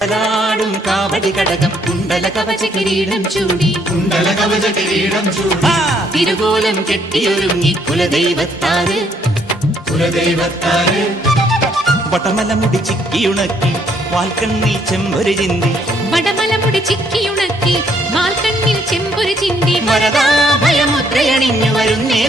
ും കാവടി കടകം കുണ്ടല കവച കിരീടം ചൂടി. കുണ്ടല കവച കിരീടം ചൂടി. തിരുകോലം കെട്ടിയൊരുങ്ങി കുലദൈവത്താറ് കുലദൈവത്താറ് വടമല മുടി ചിക്കിയുണക്കി വാൽക്കണ്ണിൽ ചെമ്പൊരു ചിന്തി. വടമലമുടി ചിക്കിയുണക്കി വാൽക്കണ്ണിൽ ചെമ്പൊരു ചിന്തി. മരതാഭയമുദ്രയണിഞ്ഞു വരുന്നേ